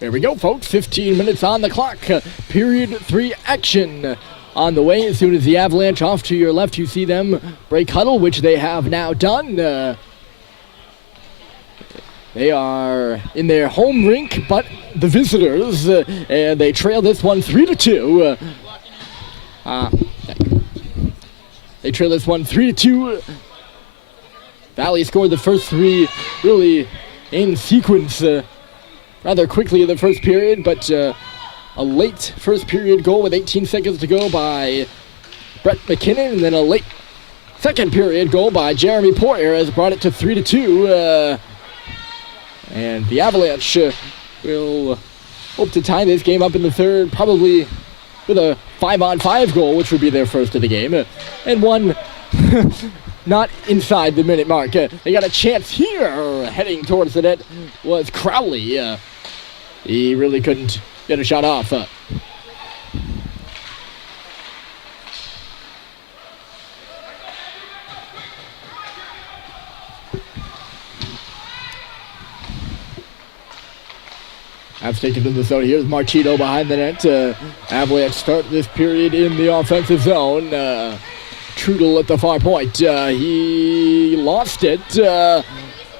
There we go, folks. 15 minutes on the clock. Period 3 action on the way. As soon as the Avalanche off to your left, you see them break huddle, which they have now done. They are in their home rink, but the visitors, and they trail this one 3-2. They trail this one 3-2. Valley scored the first three really in sequence rather quickly in the first period, but a late first period goal with 18 seconds to go by Brett McKinnon, and then a late second period goal by Jeremy Poirier has brought it to 3-2. And the Avalanche will hope to tie this game up in the third, probably with a 5-on-5 goal, which would be their first of the game, and one not inside the minute mark. They got a chance here. Heading towards the net was Crowley. He really couldn't get a shot off. Avs taken to the zone. Here's Marchino behind the net. Avalanche start this period in the offensive zone. Trudel at the far point. He lost it.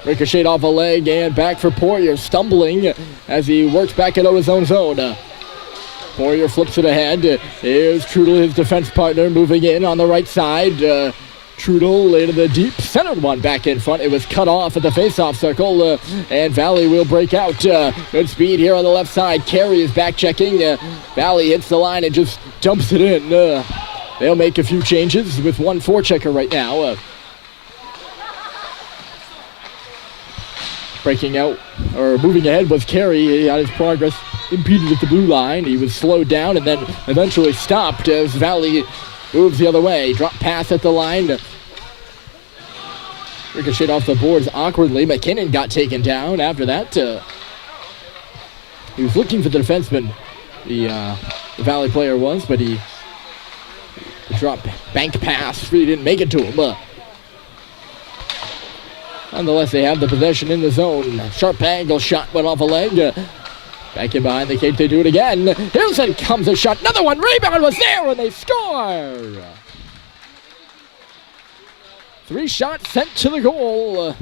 Ricocheted off a leg and back for Poirier, stumbling as he works back into his own zone. Poirier flips it ahead. Here's Trudel, his defense partner, moving in on the right side. Trudel into the deep centered one back in front. It was cut off at the face-off circle, and Valley will break out. Good speed here on the left side. Carey is back checking. Valley hits the line and just dumps it in. They'll make a few changes with one forechecker right now. Breaking out, or moving ahead was Carey. He had his progress impeded at the blue line. He was slowed down and then eventually stopped as Valley moves the other way. Drop pass at the line. Ricocheted off the boards awkwardly. McKinnon got taken down after that. He was looking for the defenseman, the Valley player was, but the drop bank pass really didn't make it to him. Nonetheless, they have the possession in the zone. Sharp angle shot went off a leg. Back in behind the cage, they do it again. Hilson comes a shot. Another one. Rebound was there, and they score. 3 shots sent to the goal.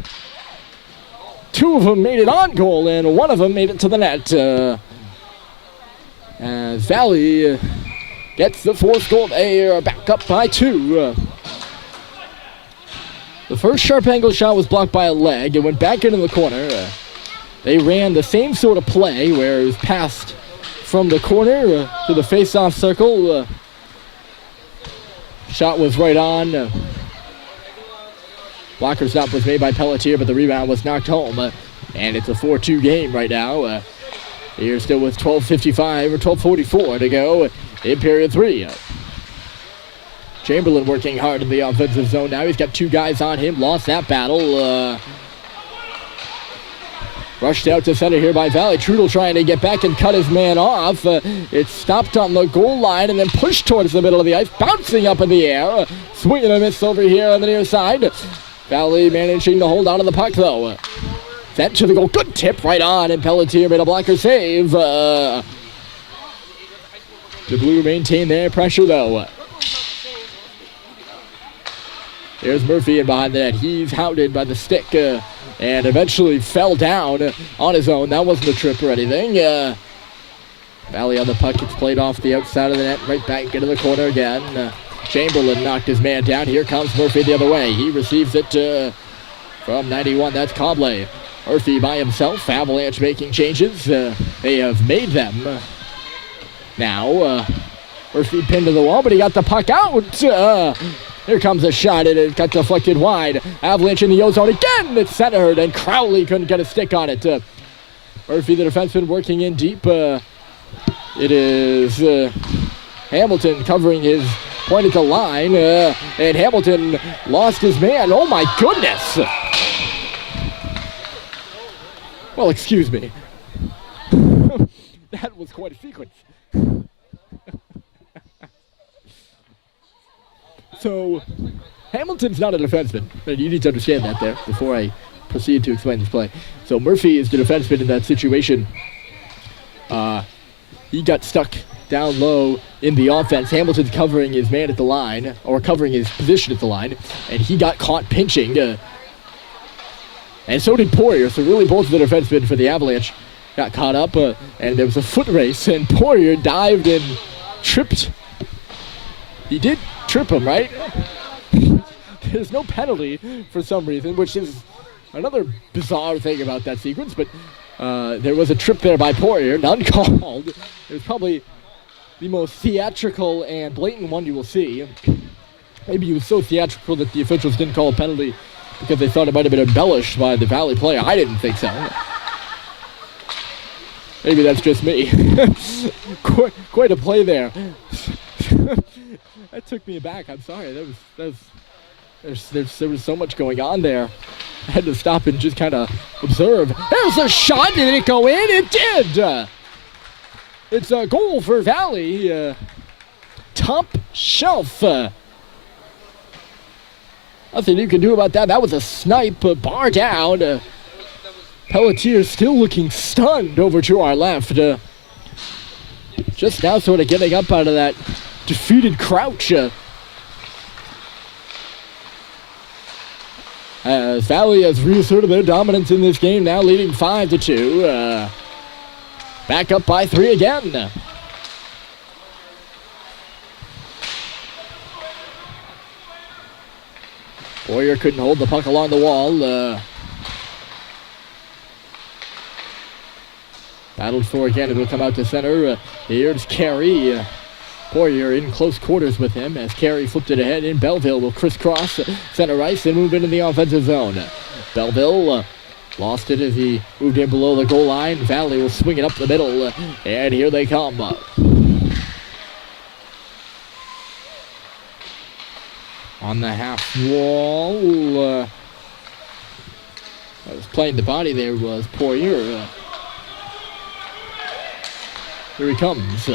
2 of them made it on goal, and 1 of them made it to the net. As Valley gets the 4th goal, they are back up by 2. The first sharp angle shot was blocked by a leg. It went back into the corner. They ran the same sort of play where it was passed from the corner to the face-off circle. Shot was right on. Blocker stop was made by Pelletier, but the rebound was knocked home. And it's a 4-2 game right now. Here still with 12:55 or 12:44 to go in period 3. Chamberlain working hard in the offensive zone now. He's got 2 guys on him. Lost that battle. Rushed out to center here by Valley. Trudel trying to get back and cut his man off. It's stopped on the goal line and then pushed towards the middle of the ice. Bouncing up in the air. Swing and a miss over here on the near side. Valley managing to hold on to the puck though. Sent to the goal. Good tip right on, and Pelletier made a blocker save. The Blue maintain their pressure though. There's Murphy in behind the net. He's hounded by the stick and eventually fell down on his own. That wasn't a trip or anything. Valley on the puck. It's played off the outside of the net. Right back into the corner again. Chamberlain knocked his man down. Here comes Murphy the other way. He receives it from 91. That's Cobley. Murphy by himself. Avalanche making changes. They have made them. Now, Murphy pinned to the wall, but he got the puck out. Here comes a shot, and it got deflected wide. Avalanche in the O-zone again. It's centered, and Crowley couldn't get a stick on it. Murphy, the defenseman, working in deep. It is Hamilton covering his point at the line, and Hamilton lost his man. Oh, my goodness. Well, excuse me. That was quite a sequence. So, Hamilton's not a defenseman. You need to understand that there before I proceed to explain this play. So Murphy is the defenseman in that situation. He got stuck down low in the offense. Hamilton's covering his man at the line, or covering his position at the line, and he got caught pinching. And so did Poirier, so really both of the defensemen for the Avalanche got caught up, and there was a foot race, and Poirier dived and tripped. He did trip him, right? There's no penalty for some reason, which is another bizarre thing about that sequence, but there was a trip there by Poirier, none called. It was probably the most theatrical and blatant one you will see. Maybe it was so theatrical that the officials didn't call a penalty because they thought it might have been embellished by the Valley player. I didn't think so. Maybe that's just me. Quite a play there. That took me aback. I'm sorry. There was so much going on there. I had to stop and just kind of observe. There's a shot. Did it go in? It did. It's a goal for Valley. Top shelf. Nothing you can do about that. That was a snipe. Bar down. Pelletier still looking stunned over to our left. Just now sort of getting up out of that defeated crouch. As Valley has reasserted their dominance in this game, now leading 5-2. Back up by 3 again. Poirier couldn't hold the puck along the wall. Battled for again. It'll come out to center. Here's Carey. Poirier in close quarters with him as Carey flipped it ahead, and Belleville will crisscross center ice and move into the offensive zone. Belleville lost it as he moved in below the goal line. Valley will swing it up the middle, and here they come. On the half wall. I was playing the body there was Poirier. Here he comes.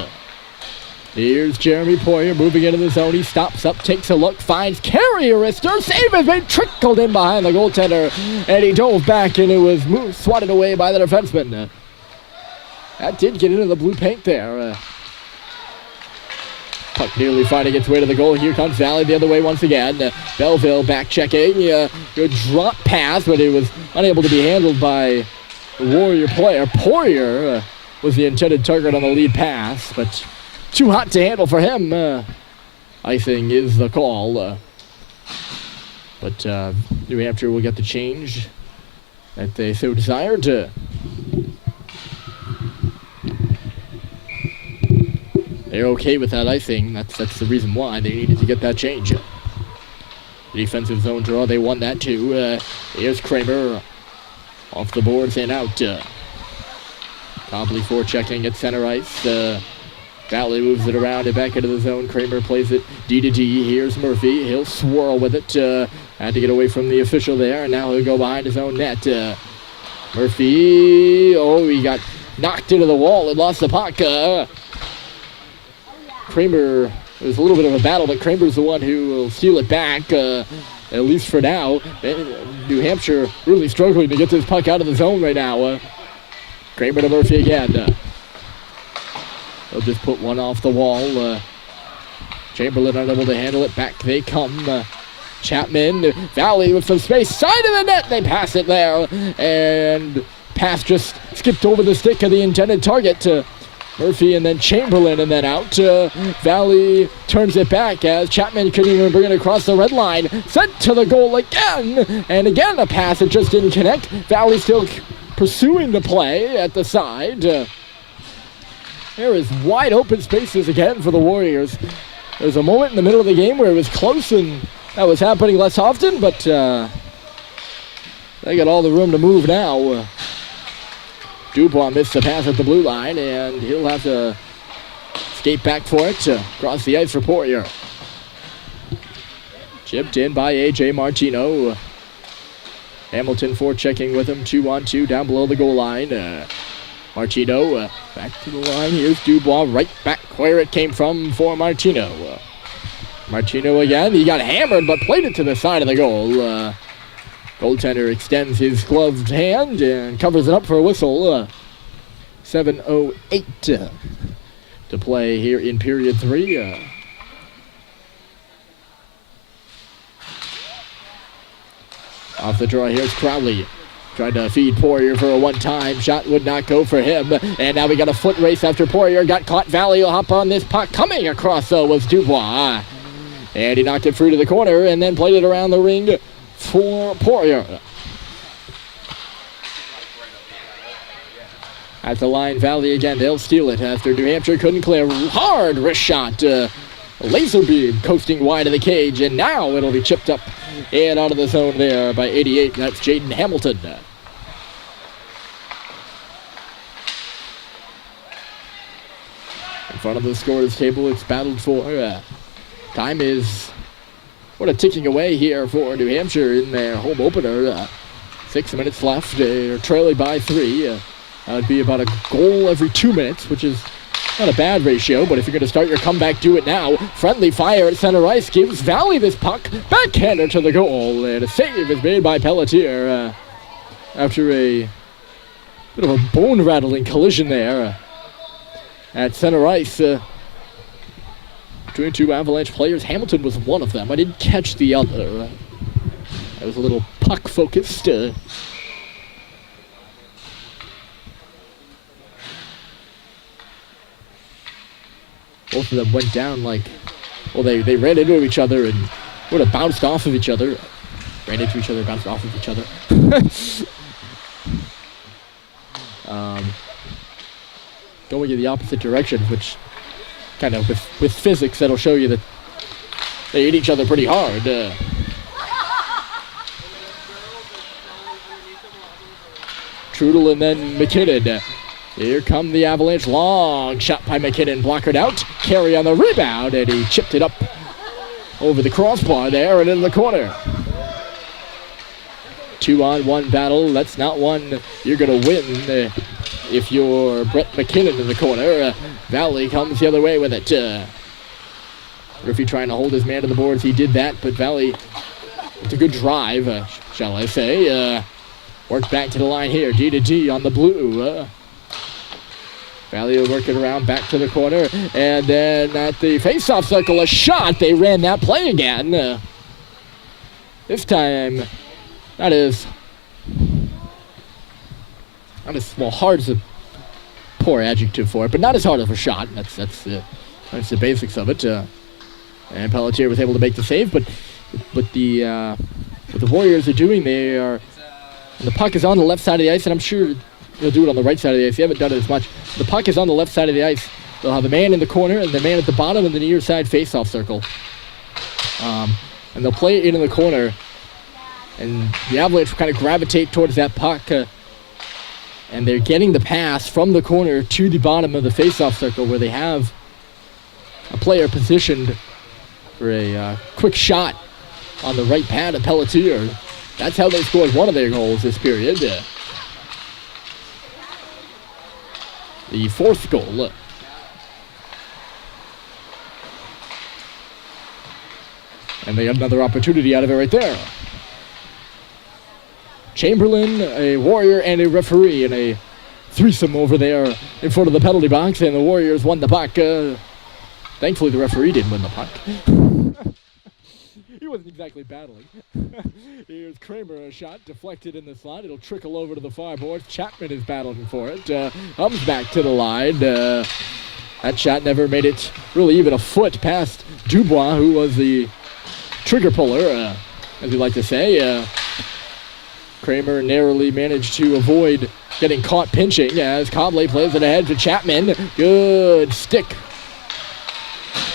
Here's Jeremy Poirier moving into the zone. He stops up, takes a look, finds Carey. Arister. Save has been trickled in behind the goaltender, and he dove back, and it was swatted away by the defenseman. That did get into the blue paint there. Puck nearly finding its way to the goal. Here comes Valley the other way once again. Belleville back checking. Good drop pass, but it was unable to be handled by the Warrior player. Poirier was the intended target on the lead pass, but too hot to handle for him. Icing is the call. But New Hampshire will get the change that they so desired. They're okay with that icing. That's the reason why they needed to get that change. The defensive zone draw, they won that too. Here's Kramer off the boards and out. Copley forechecking at center ice. Valley moves it around and back into the zone. Kramer plays it D to D. Here's Murphy. He'll swirl with it. Had to get away from the official there, and now he'll go behind his own net. Murphy, he got knocked into the wall and lost the puck. Kramer, it was a little bit of a battle, but Kramer's the one who will steal it back, at least for now. New Hampshire really struggling to get this puck out of the zone right now. Kramer to Murphy again. They'll just put one off the wall. Chamberlain unable to handle it. Back they come. Chapman, Valley with some space. Side of the net, they pass it there. And pass just skipped over the stick of the intended target. Murphy and then Chamberlain and then out. Valley turns it back as Chapman couldn't even bring it across the red line. Sent to the goal again. And again a pass that just didn't connect. Valley still pursuing the play at the side. There is wide open spaces again for the Warriors. There's a moment in the middle of the game where it was close and that was happening less often, but they got all the room to move now. Dubois missed the pass at the blue line, and he'll have to skate back for it across the ice for Poirier. Chipped in by A.J. Martino. Hamilton forechecking with him, 2-on-2 down below the goal line. Martino back to the line. Here's Dubois right back where it came from for Martino. Martino again. He got hammered, but played it to the side of the goal. Goaltender extends his gloved hand and covers it up for a whistle. 7:08 to play here in period 3. Off the draw, here's Crowley. Tried to feed Poirier for a one-time shot, would not go for him. And now we got a foot race after Poirier got caught. Valley will hop on this puck. Coming across, though, was Dubois. And he knocked it through to the corner and then played it around the ring for Poirier. At the line, Valley again, they'll steal it after New Hampshire couldn't clear. Hard wrist shot. Laser beam coasting wide of the cage, and now it'll be chipped up and out of the zone there by 88. That's Jaden Hamilton. In front of the scorers table, it's battled for. Time is ticking away here for New Hampshire in their home opener. 6 minutes left. They're trailing by 3. That would be about a goal every 2 minutes, which is not a bad ratio, but if you're going to start your comeback, do it now. Friendly fire at center ice gives Valley this puck. Backhander to the goal, and a save is made by Pelletier after a bit of a bone-rattling collision there at center ice. Between 2 Avalanche players, Hamilton was one of them. I didn't catch the other. I was a little puck-focused. Both of them went down like, well, they ran into each other and would have bounced off of each other. Ran into each other, bounced off of each other. Going in the opposite direction, which kind of, with physics, that'll show you that they hit each other pretty hard. Trudel and then McKinnon. Here come the Avalanche. Long shot by McKinnon. Blockered out. Carey on the rebound, and he chipped it up over the crossbar there and in the corner. 2-on-1 battle. That's not one you're going to win if you're Brett McKinnon in the corner. Valley comes the other way with it. Griffey trying to hold his man to the boards. He did that, but Valley, it's a good drive, shall I say. Worked back to the line here. D to D on the blue. Valley will work it around back to the corner. And then at the face-off circle, a shot. They ran that play again. This time, not as well, hard is a poor adjective for it, but not as hard of a shot. That's the basics of it. And Pelletier was able to make the save, but what the Warriors are doing, the puck is on the left side of the ice, and I'm sure they'll do it on the right side of the ice. They haven't done it as much. The puck is on the left side of the ice. They'll have a man in the corner and the man at the bottom in the near side face-off circle. And they'll play it in the corner. And the Avalanche will kind of gravitate towards that puck. And they're getting the pass from the corner to the bottom of the face-off circle where they have a player positioned for a quick shot on the right pad of Pelletier. That's how they scored one of their goals this period. The fourth goal. And they got another opportunity out of it right there. Chamberlain, a Warrior, and a referee in a threesome over there in front of the penalty box, and the Warriors won the puck. Thankfully, the referee didn't win the puck. He wasn't exactly battling. Here's Kramer, a shot deflected in the slot. It'll trickle over to the far boards. Chapman is battling for it. Comes back to the line. That shot never made it really even a foot past Dubois, who was the trigger puller, as we like to say. Kramer narrowly managed to avoid getting caught pinching as Cobley plays it ahead to Chapman. Good stick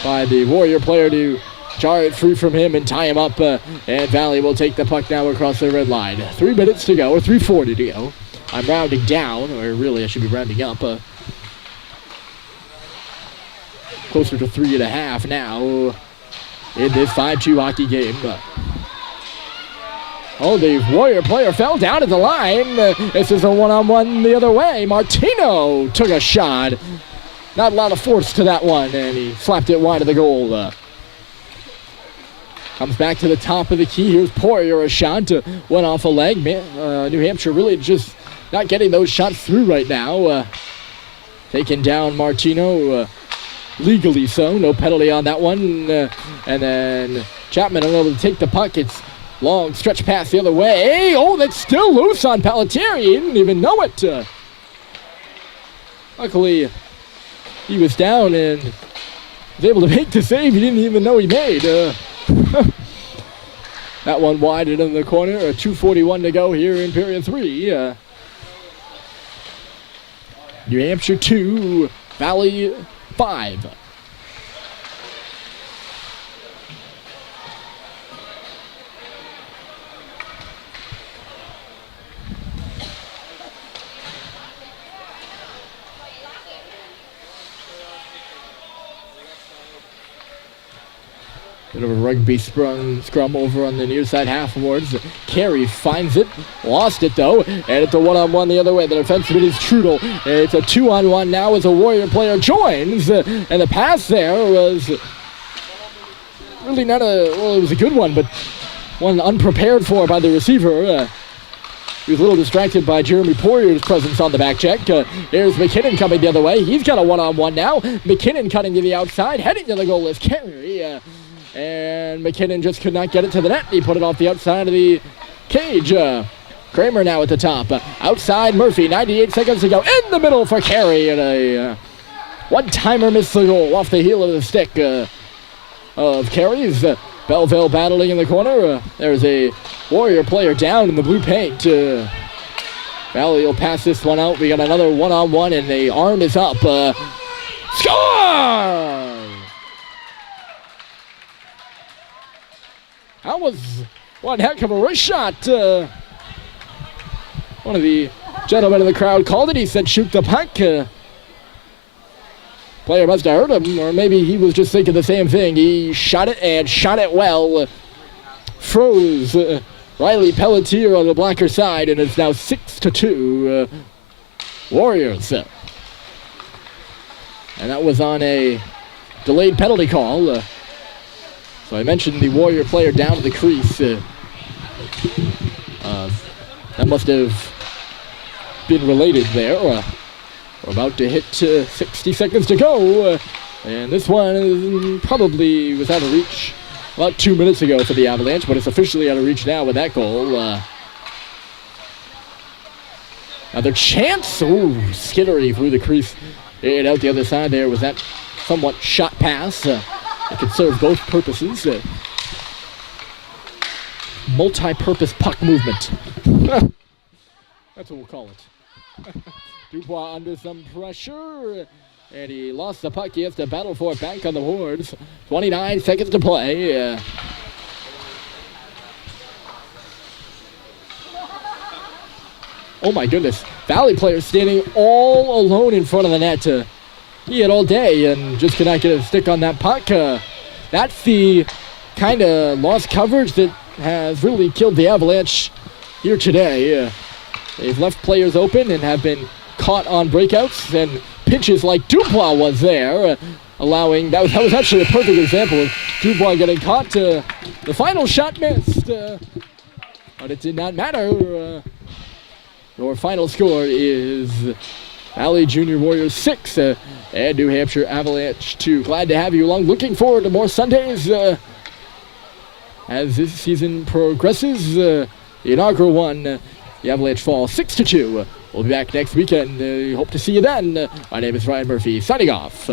by the Warrior player to jar it free from him and tie him up. And Valley will take the puck now across the red line. 3 minutes to go, or 3:40 to go. I'm rounding down, or really I should be rounding up. Closer to 3.5 now in this 5-2 hockey game. Oh, the Warrior player fell down at the line. This is a one-on-one the other way. Martino took a shot. Not a lot of force to that one, and he slapped it wide of the goal. Comes back to the top of the key. Here's Poirier, a shot. Went off a leg. New Hampshire really just not getting those shots through right now. taking down Martino, legally so. No penalty on that one. And then Chapman unable to take the puck. It's long stretch pass the other way. Oh, that's still loose on Pelletier. He didn't even know it. Luckily, he was down and was able to make the save he didn't even know he made. That one wide and in the corner. 2:41 to go here in period 3. New Hampshire 2, Valley 5. Bit of a rugby scrum over on the near side half-wards. Carey finds it, lost it though, and it's a one-on-one the other way. The defenseman is Trudel. It's a 2-on-1 now as a Warrior player joins, and the pass there was really not it was a good one, but one unprepared for by the receiver. He was a little distracted by Jeremy Poirier's presence on the back check. Here's McKinnon coming the other way. He's got a one-on-one now. McKinnon cutting to the outside, heading to the goal is Carey. And McKinnon just could not get it to the net. He put it off the outside of the cage. Kramer now at the top. Outside Murphy, 98 seconds to go. In the middle for Carey. And a one-timer missed the goal off the heel of the stick of Carey's. Belleville battling in the corner. There's a Warrior player down in the blue paint. Valley will pass this one out. We got another one-on-one, and the arm is up. Score! That was one heck of a wrist shot. One of the gentlemen in the crowd called it. He said, shoot the puck. Player must have heard him, or maybe he was just thinking the same thing. He shot it and shot it well. Froze Riley Pelletier on the blocker side, and it's now 6-2 Warriors. And that was on a delayed penalty call. So I mentioned the Warrior player down to the crease. That must have been related there. We're about to hit 60 seconds to go. And this one probably was out of reach about 2 minutes ago for the Avalanche, but it's officially out of reach now with that goal. Another chance. Oh, skittery through the crease and out the other side there was that somewhat shot pass. It could serve both purposes. Multi-purpose puck movement. That's what we'll call it. Dubois under some pressure. And he lost the puck. He has to battle for it back on the boards. 29 seconds to play. Oh my goodness. Valley player standing all alone in front of the net. He had all day and just could not get a stick on that puck. That's the kind of lost coverage that has really killed the Avalanche here today. They've left players open and have been caught on breakouts and pitches like Dubois was there, allowing, that was actually a perfect example of Dubois getting caught. The final shot missed, but it did not matter. Your final score is Valley Junior Warriors 6 and New Hampshire Avalanche 2. Glad to have you along. Looking forward to more Sundays as this season progresses. The inaugural one, the Avalanche fall 6-2. We'll be back next weekend. Hope to see you then. My name is Ryan Murphy, signing off.